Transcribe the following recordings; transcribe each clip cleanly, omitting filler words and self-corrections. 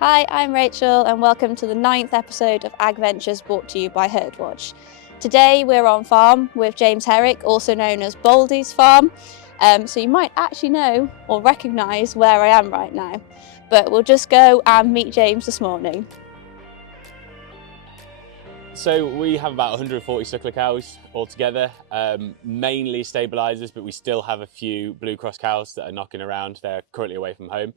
Hi, I'm Rachel and welcome to the 9th episode of AgVentures brought to you by Herdwatch. Today we're on farm with James Herrick, also known as Baldy's farm. So you might actually know or recognise where I am right now, but we'll just go and meet James this morning. So we have about 140 suckler cows altogether, mainly stabilisers, but we still have a few Blue Cross cows that are knocking around. They're currently away from home.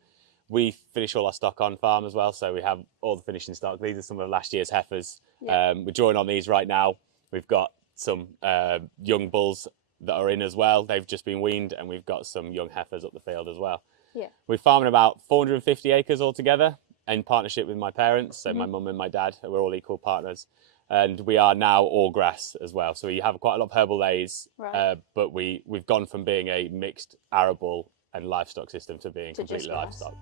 We finish all our stock on farm as well, so we have all the finishing stock. These are some of last year's heifers. Yeah. We're drawing on these right now. We've got some young bulls that are in as well. They've just been weaned, and we've got some young heifers up the field as well. Yeah. We're farming about 450 acres altogether in partnership with my parents, so my mum and my dad. We're all equal partners. And we are now all grass as well. So we have quite a lot of herbal leys, Right. but we've gone from being a mixed arable and livestock system to being completely livestock.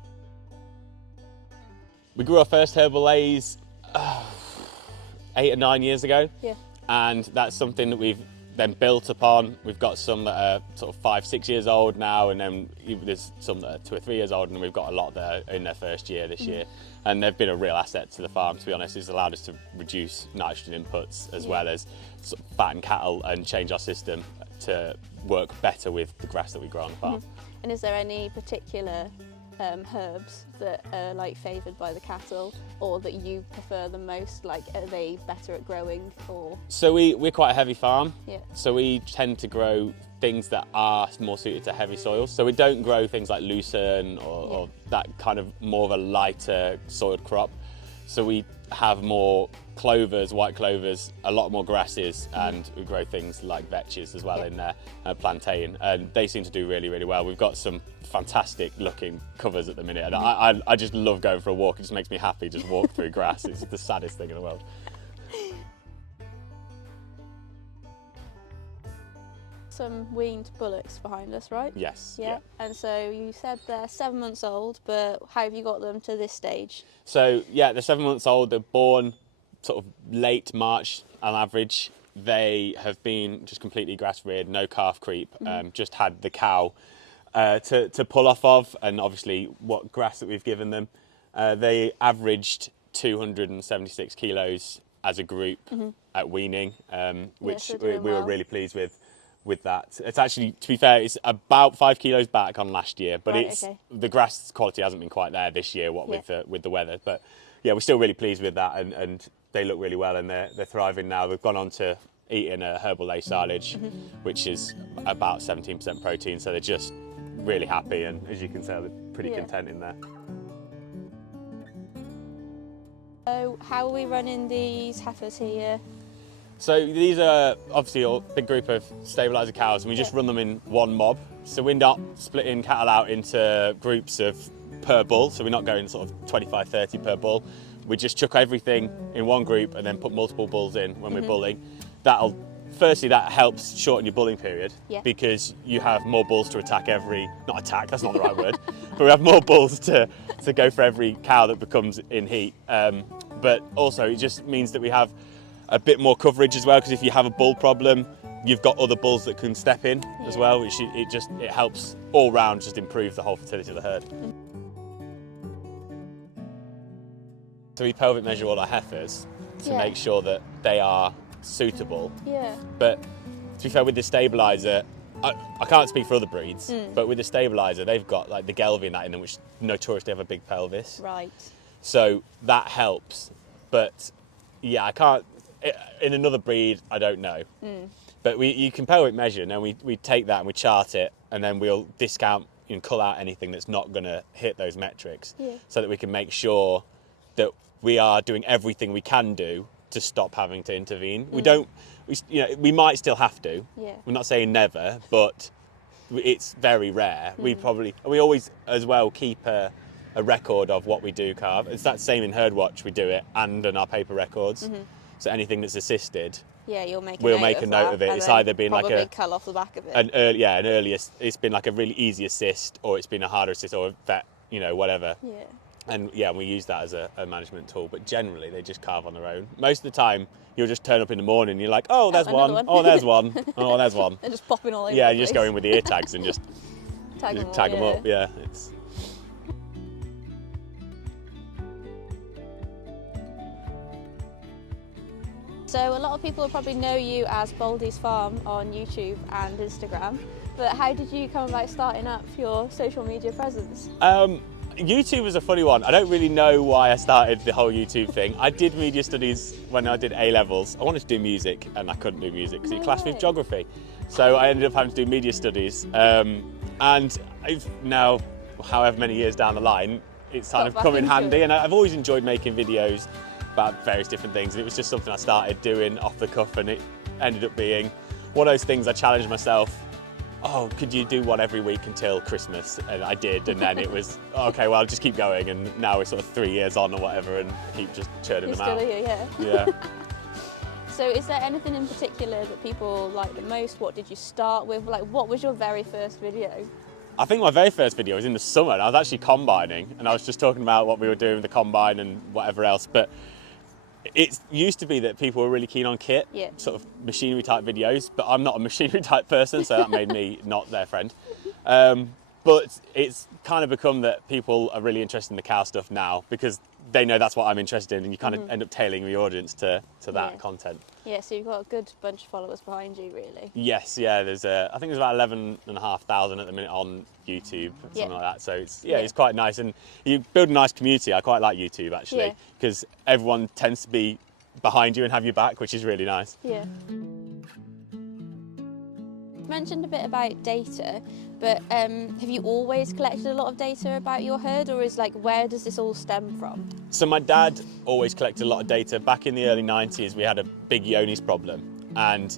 We grew our first herbal leys 8 or 9 years ago. Yeah. And that's something that we've then built upon. We've got some that are sort of 5-6 years old now, and then there's some that are 2 or 3 years old, and we've got a lot that are in their first year this year. And they've been a real asset to the farm, to be honest. It's allowed us to reduce nitrogen inputs as well as sort of fatten cattle and change our system to work better with the grass that we grow on the farm. And is there any particular herbs that are like favoured by the cattle, or that you prefer the most? Like, are they better at growing, or? So we're quite a heavy farm. Yeah. So we tend to grow things that are more suited to heavy soils. So we don't grow things like lucerne or that kind of more of a lighter soiled crop. So we have more clovers, white clovers, a lot more grasses, and we grow things like vetches as well in there, plantain, and they seem to do really, really well. We've got some fantastic looking covers at the minute, and I just love going for a walk. It just makes me happy, just walk through grass. It's the saddest thing in the world. Some weaned bullocks behind us, right? Yes. Yeah. And so you said they're 7 months old, but how have you got them to this stage? So yeah, they're 7 months old. They're born sort of late March on average. They have been just completely grass reared, no calf creep. Just had the cow to pull off of, and obviously what grass that we've given them. They averaged 276 kilos as a group at weaning, which we were really pleased with that. It's actually, to be fair, it's about 5 kilos back on last year, but the grass quality hasn't been quite there this year, with the weather. But yeah, we're still really pleased with that, and they look really well, and they're thriving now. They've gone on to eating a Herbal lay silage, which is about 17% protein, so they're just really happy, and as you can tell, they're pretty content in there. So how are we running these heifers here? So these are obviously a big group of stabiliser cows, and we just run them in one mob. So we're not splitting cattle out into groups of per bull, so we're not going sort of 25, 30 per bull. We just chuck everything in one group and then put multiple bulls in when we're bulling. Firstly, that helps shorten your bulling period, because you have more bulls to attack not attack, that's not the right word, but we have more bulls to go for every cow that becomes in heat. But also it just means that we have a bit more coverage as well, because if you have a bull problem, you've got other bulls that can step in as well, which it helps all round just improve the whole fertility of the herd. So we pelvic measure all our heifers to make sure that they are suitable. Yeah. But to be fair, with the stabiliser, I can't speak for other breeds, but with the stabiliser, they've got like the Gelbvieh and that in them, which notoriously have a big pelvis. Right. So that helps. But yeah, I can't. In another breed, I don't know. But you can pelvic measure, and then we take that and we chart it, and then we'll discount and cull out anything that's not going to hit those metrics, so that we can make sure that we are doing everything we can do to stop having to intervene. We might still have to. Yeah. We're not saying never, but it's very rare. We always as well keep a record of what we do calve. It's that same in Herdwatch, we do it, and in our paper records. So anything that's assisted, we'll make a note of it. It's either been like a cull off the back of it. an early. It's been like a really easy assist, or it's been a harder assist, or a vet, whatever. Yeah. And we use that as a management tool. But generally, they just calve on their own. Most of the time, you'll just turn up in the morning, and you're like, oh, there's one. Oh, there's one. Oh, there's one. They're just popping all over. Yeah, you just go in with the ear tags and just tag them up. Yeah, So a lot of people will probably know you as Baldy's Farm on YouTube and Instagram, but how did you come about starting up your social media presence? YouTube was a funny one. I don't really know why I started the whole YouTube thing. I did media studies when I did A-levels. I wanted to do music and I couldn't do music because it clashed with geography. So I ended up having to do media studies. And I've now, however many years down the line, it's kind of come in handy. And I've always enjoyed making videos about various different things. And it was just something I started doing off the cuff, and it ended up being one of those things I challenged myself. Oh, could you do one every week until Christmas? And I did, and then it was, okay, well, I'll just keep going, and now we're sort of 3 years on or whatever, and I keep just churning them out. You're still here, Yeah. So is there anything in particular that people like the most? What did you start with? Like, what was your very first video? I think my very first video was in the summer, and I was actually combining, and I was just talking about what we were doing with the combine and whatever else, but it used to be that people were really keen on kit, sort of machinery type videos, but I'm not a machinery type person, so that made me not their friend. But it's kind of become that people are really interested in the cow stuff now because they know that's what I'm interested in, and you kind of end up tailoring your audience to that content. Yeah, so you've got a good bunch of followers behind you, really. Yes, yeah, there's I think there's about 11,500 at the minute on YouTube, something like that. So it's it's quite nice, and you build a nice community. I quite like YouTube actually because everyone tends to be behind you and have your back, which is really nice. Yeah. You mentioned a bit about data, but have you always collected a lot of data about your herd, or where does this all stem from? So my dad always collected a lot of data. Back in the early 90s, we had a big Yonis problem, and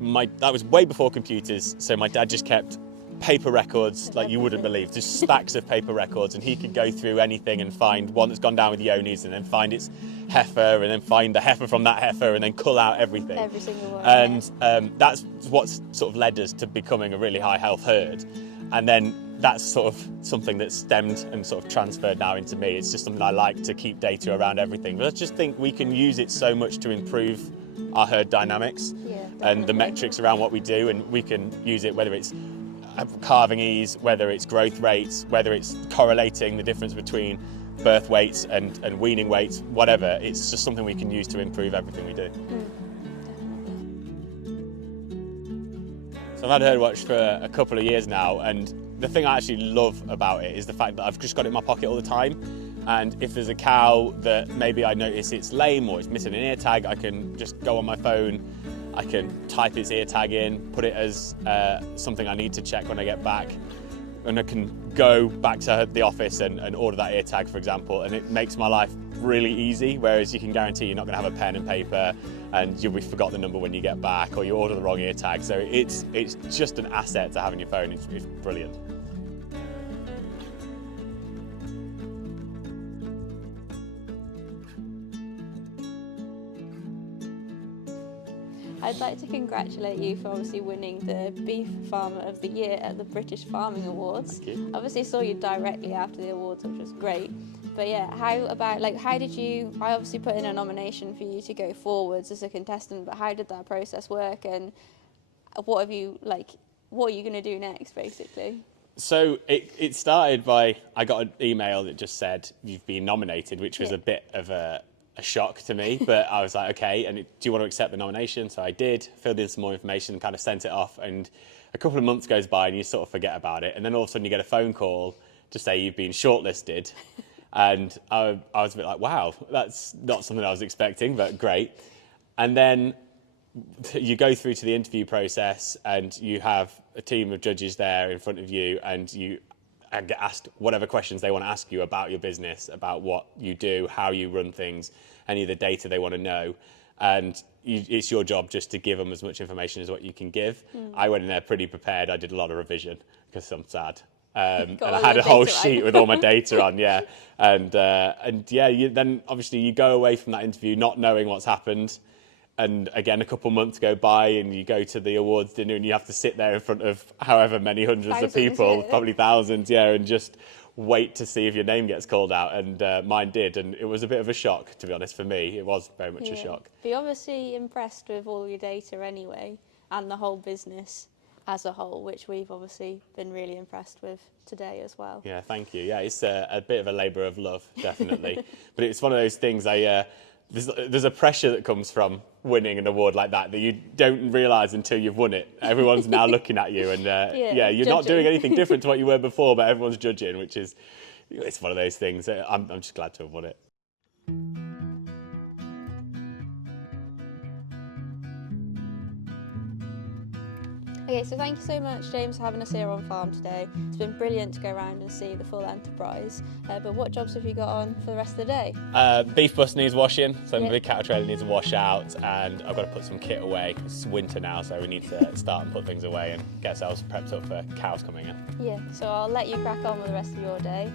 that was way before computers. So my dad just kept paper records like you wouldn't believe, just stacks of paper records, and he could go through anything and find one that's gone down with Yonis, and then find its heifer, and then find the heifer from that heifer, and then cull out everything. Every single one. And that's what's sort of led us to becoming a really high health herd. And then that's sort of something that's stemmed and sort of transferred now into me. It's just something I like to keep data around everything. But I just think we can use it so much to improve our herd dynamics and the metrics around what we do, and we can use it whether it's calving ease, whether it's growth rates, whether it's correlating the difference between birth weights and weaning weights, whatever. It's just something we can use to improve everything we do. So I've had Herdwatch for a couple of years now, and the thing I actually love about it is the fact that I've just got it in my pocket all the time. And if there's a cow that maybe I notice it's lame or it's missing an ear tag, I can just go on my phone, I can type its ear tag in, put it as something I need to check when I get back, and I can go back to the office and order that ear tag, for example, and it makes my life really easy, whereas you can guarantee you're not going to have a pen and paper and you'll forgot the number when you get back, or you order the wrong ear tag. So it's just an asset to have on your phone. It's brilliant. I'd like to congratulate you for obviously winning the Beef Farmer of the Year at the British Farming Awards. Thank you. Obviously saw you directly after the awards, which was great. But yeah, how did you, I obviously put in a nomination for you to go forwards as a contestant, but how did that process work, and what are you going to do next, basically? So it started by, I got an email that just said, you've been nominated, which was a bit of a shock to me, but I was like, okay, and do you want to accept the nomination? So I did, filled in some more information, kind of sent it off, and a couple of months goes by and you sort of forget about it, and then all of a sudden you get a phone call to say you've been shortlisted, and I was a bit like, wow, that's not something I was expecting, but great. And then you go through to the interview process, and you have a team of judges there in front of you, and you get asked whatever questions they want to ask you about your business, about what you do, how you run things, any of the data they want to know. And it's your job just to give them as much information as what you can give. I went in there pretty prepared. I did a lot of revision because I'm sad. And I had a whole sheet with all my data on, and then obviously you go away from that interview not knowing what's happened. And again, a couple months go by and you go to the awards dinner and you have to sit there in front of however many hundreds of people, probably thousands, and just wait to see if your name gets called out. And mine did. And it was a bit of a shock, to be honest, for me. It was very much a shock. But you're obviously impressed with all your data anyway, and the whole business as a whole, which we've obviously been really impressed with today as well. Yeah, thank you. Yeah, it's a bit of a labour of love, definitely. But it's one of those things there's a pressure that comes from winning an award like that you don't realise until you've won it. Everyone's now looking at you, and you're not doing anything different to what you were before, but everyone's judging, which is, it's one of those things. I'm just glad to have won it. Okay, so thank you so much, James, for having us here on farm today. It's been brilliant to go around and see the full enterprise. But what jobs have you got on for the rest of the day? Beef bus needs washing, so the big cattle trailer needs a wash out, and I've got to put some kit away. It's winter now, so we need to start and put things away and get ourselves prepped up for cows coming in. Yeah, so I'll let you crack on with the rest of your day.